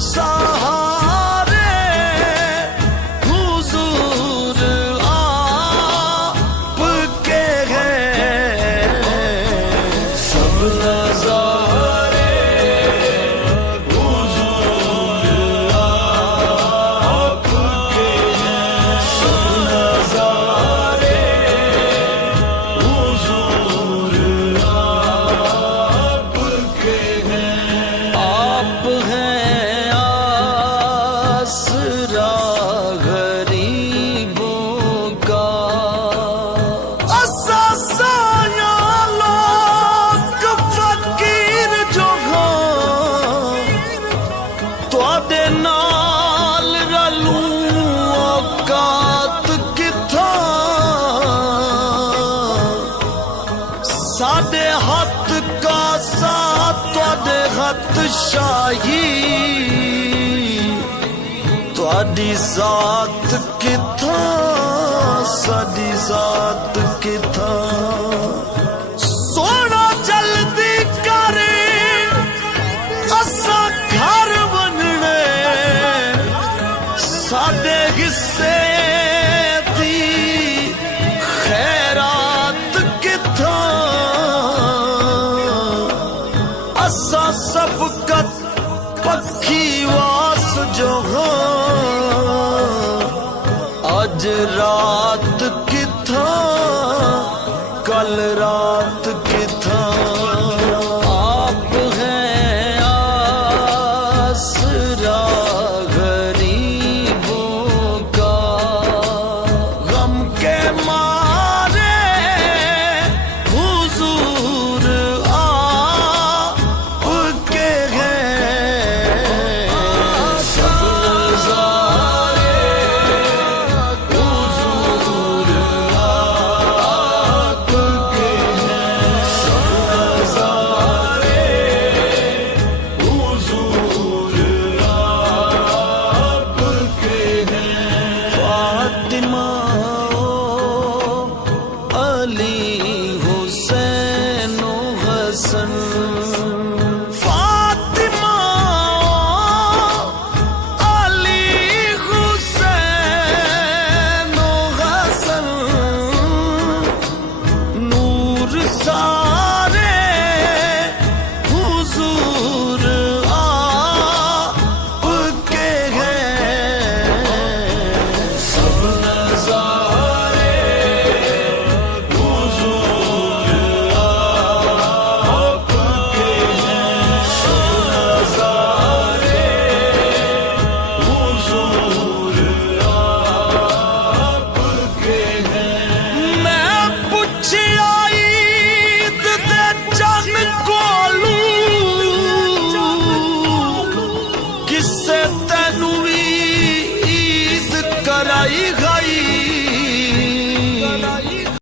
सहारे हुजूर आपके हैं, सब नज़ारे हुजूर आपके हैं, सब नज़ारे हुजूर आपके हैं। आप हैं आसरा गरीबों का, असासाया लोग फकीर जो हों, तुहाडे नाल रलूं औकात किथां, साडे हथ का साथ तुहाडे हथ शाही, तुहाडी जात किथां साडी जात किथां। सोना जल्दी कर असां घर बनने, साडे हिस्से दी खैरात किथां, असां सबकत पक्की वास जो हों, आज रात किथां कल रात किथां। आप हैं आसरा गरीबों का, गम के मारे हुजूर आपके हैं, सब नज़ारे हुजूर आपके हैं, सब नज़ारे हुजूर आपके हैं। फातिमा अली हुसैन हसन, फातिमा अली हुसैन हसन, नूर सारे हुजूर आपके हैं, सब नज़ारे हुजूर आपके हैं, सब नज़ारे हुजूर आपके हैं। मैं पुछया ईद दे चन कोलू, किसे ते